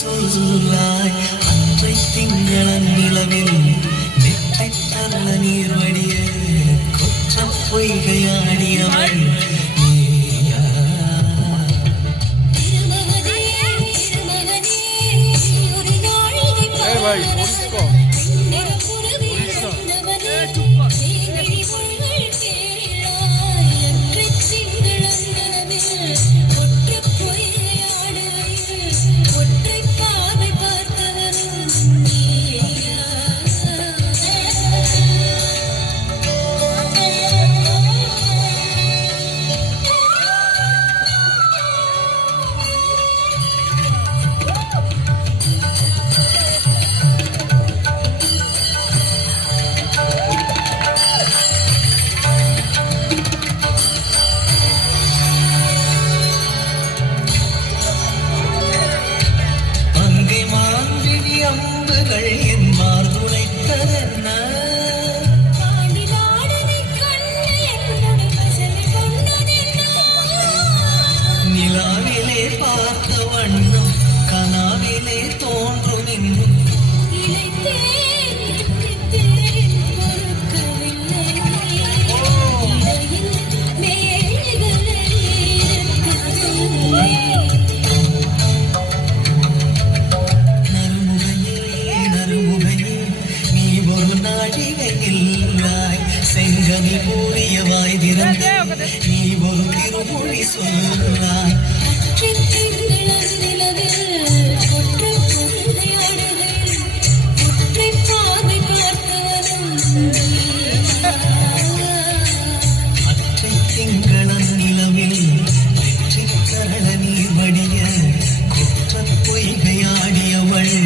சொல்லாய் அற்றை திங்களன் நிலவில் நெற்றை தள்ள நீர் வடிய கொற்ற பொய்கையாடியவள் நிலாவிலே பார்த்த வண்ணம் கனாவிலே தோன்றும் இன்னும் நறுமுகையே நீ ஒரு நாழிகையில்லாய் செங்கனி கூறிய வாய் திறந்து நீ ஒரு திருமொழி சொல்லாய் அற்றை திங்களன் நிலவில் வெற்றி தரள நீர் வடிய குற்ற பொய்கையாடியவள்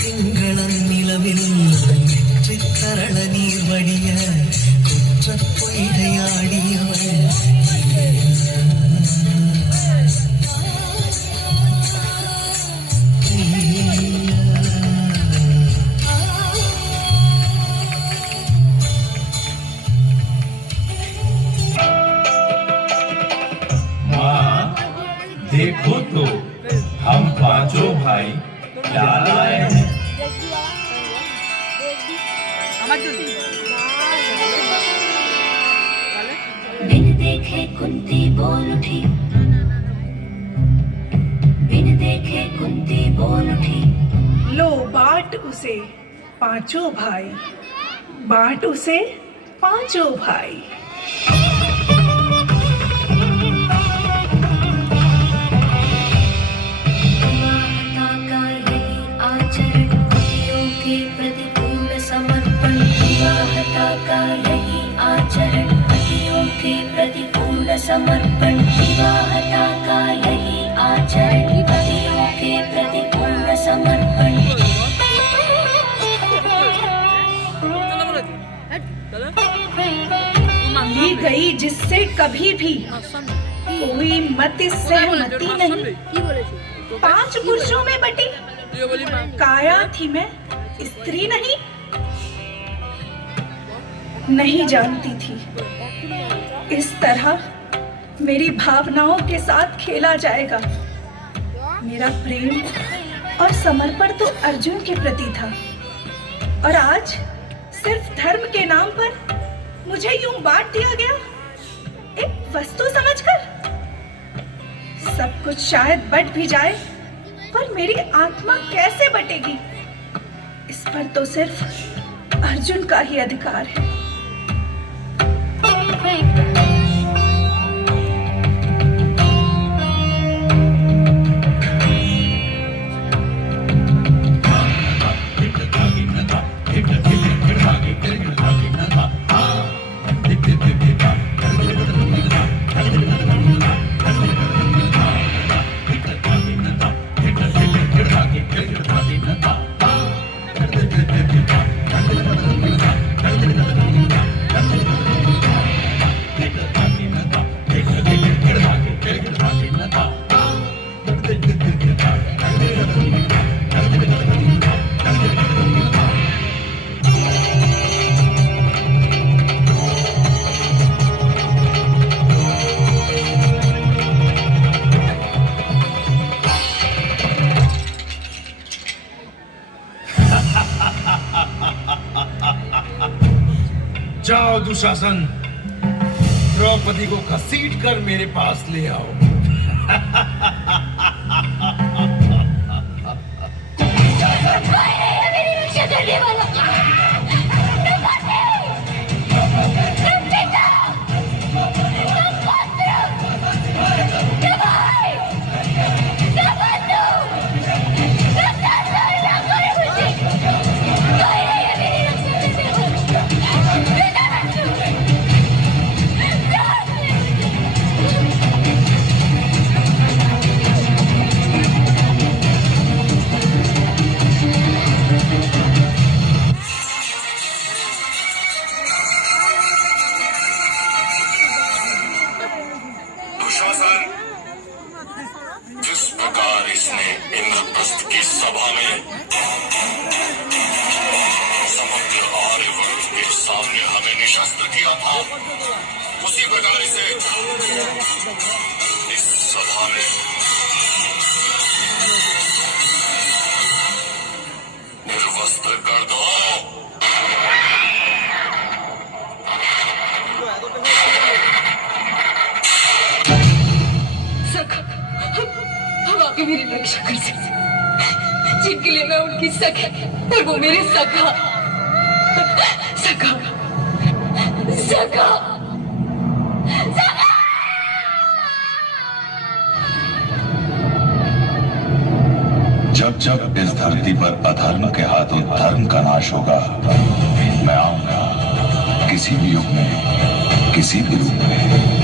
திங்களன் நிலவில் வெற்றி தரள நீர் வடிய குற்ற பொய்கையாடியவள் देखो तो हम पांचों भाई क्या लाए हैं। बिन देखे कुंती बोल उठी, बिन देखे कुंती बोल उठी। लो बाट उसे पांचों भाई, बाट उसे पांचों भाई। समर्पण विवाहता का यही आचरण पतियों के प्रति पूर्ण समर्पण। ली गई जिससे कभी भी कोई मति सहमति नहीं। 5 पुरुषों में बटी काया थी मैं, स्त्री नहीं जानती थी इस तरह मेरी भावनाओं के साथ खेला जाएगा। मेरा प्रेम और समर्पण तो अर्जुन के प्रति था, और आज सिर्फ धर्म के नाम पर मुझे यूं बांट दिया गया, एक वस्तु समझकर। सब कुछ शायद बट भी जाए, पर मेरी आत्मा कैसे बटेगी, इस पर तो सिर्फ अर्जुन का ही अधिकार है। जाओ दुशासन, द्रौपदी को घसीट कर मेरे पास ले आओ। मेरी रक्षा करने वाला दुशासन, जिस प्रकार इसने इंद्रप्रस्थ की सभा में समग्र आर्यवर्त के सामने हमें निशस्त्र किया था, उसी प्रकार इसे इस सभा में निर्वस्त्र कर दो। सखा, हम आके मेरी रक्षा कर सकते, जिनके लिए मैं उनकी सखा और वो मेरे सखा सखा सखा सखा। जब जब इस धरती पर अधर्म के हाथों धर्म का नाश होगा, मैं आऊंगा किसी भी युग में, किसी भी रूप में।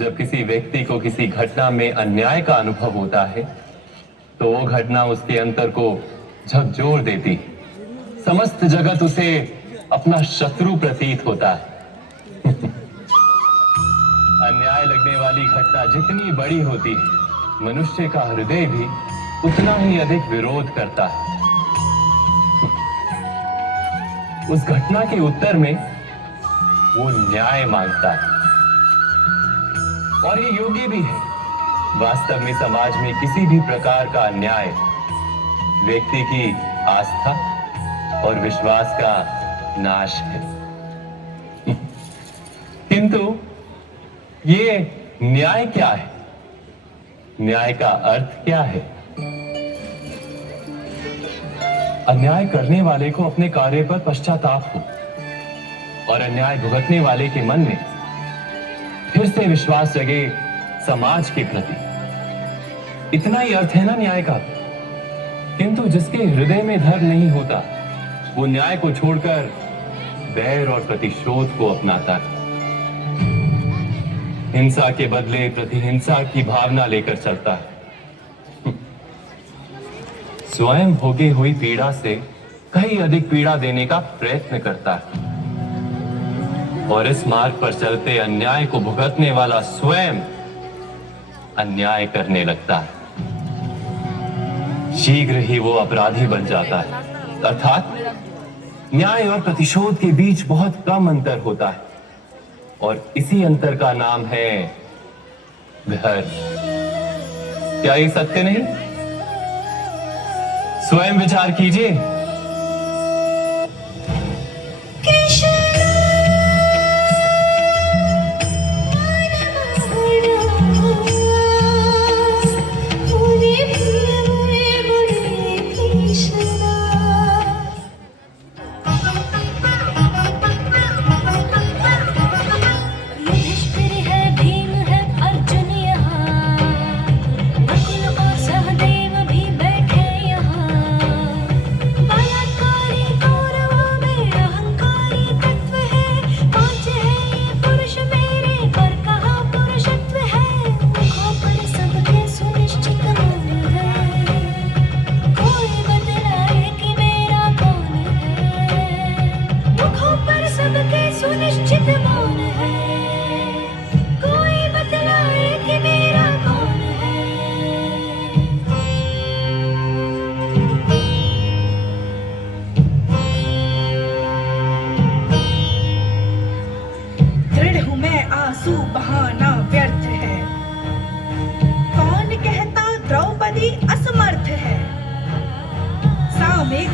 जब किसी व्यक्ति को किसी घटना में अन्याय का अनुभव होता है तो वो घटना उसके अंतर को झकझोर देती, समस्त जगत उसे अपना शत्रु प्रतीत होता है। अन्याय लगने वाली घटना जितनी बड़ी होती है, मनुष्य का हृदय भी उतना ही अधिक विरोध करता है। उस घटना के उत्तर में वो न्याय मांगता है, और ये योग्य भी है। वास्तव में समाज में किसी भी प्रकार का अन्याय व्यक्ति की आस्था और विश्वास का नाश है। किंतु ये न्याय क्या है? न्याय का अर्थ क्या है? अन्याय करने वाले को अपने कार्य पर पश्चाताप हो और अन्याय भुगतने वाले के मन में फिर से विश्वास जगे समाज के प्रति। इतना ही अर्थ है ना न्याय का। किंतु जिसके हृदय में धर्म नहीं होता, वो न्याय को छोड़कर बैर और प्रतिशोध को अपनाता है। हिंसा के बदले प्रतिहिंसा की भावना लेकर चलता है। स्वयं भोगी हुई पीड़ा से कहीं अधिक पीड़ा देने का प्रयत्न करता है, और इस मार्ग पर चलते अन्याय को भुगतने वाला स्वयं अन्याय करने लगता है। शीघ्र ही वो अपराधी बन जाता है। अर्थात न्याय और प्रतिशोध के बीच बहुत कम अंतर होता है, और इसी अंतर का नाम है धर्म। क्या ये सत्य नहीं? स्वयं विचार कीजिए।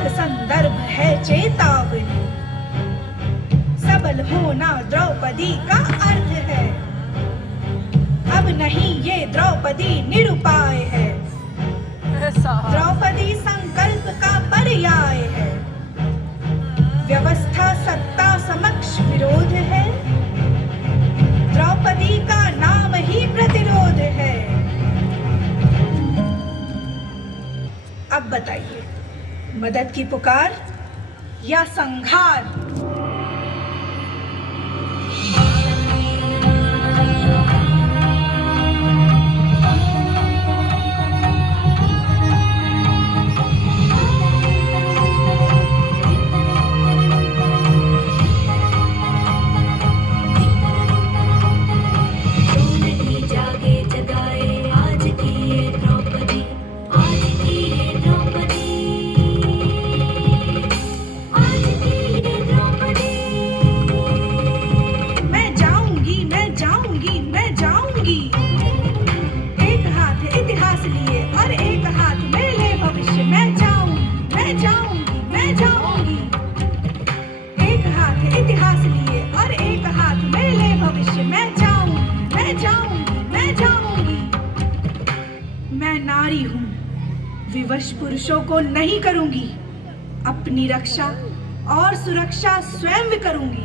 संदर्भ है चेतावनी। सबल होना द्रौपदी का अर्थ है। अब नहीं ये द्रौपदी निरुपाय है। द्रौपदी संकल्प का पर्याय है। व्यवस्था सत्ता समक्ष विरोध है। द्रौपदी का नाम ही प्रतिरोध है। अब बताइए, मदद की पुकार या संहार? विवश पुरुषों को नहीं करूंगी। अपनी रक्षा और सुरक्षा स्वयं करूंगी।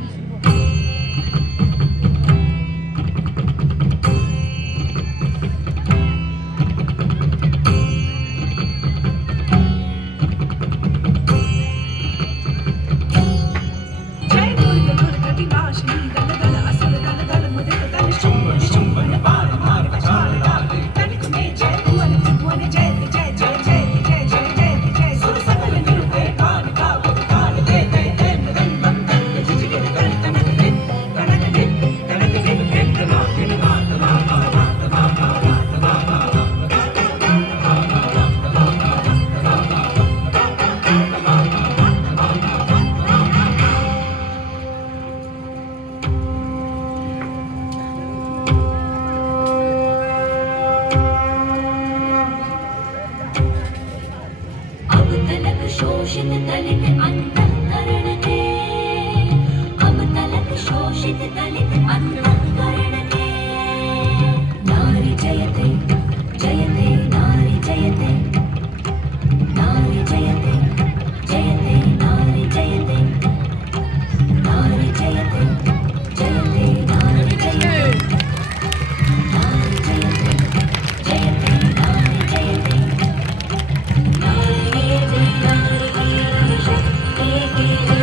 अब तलक शोषित दलित अंतःकरण के, अब तलक शोषित दलित अंतःकरण के। नारी जयते जयते नारी जयते, नारी जयते जयते नारी जयते, नारी जयते जयते नारी जयते, नारी जयते जयते नारी जयते, नारी जयते नारी शक्ति के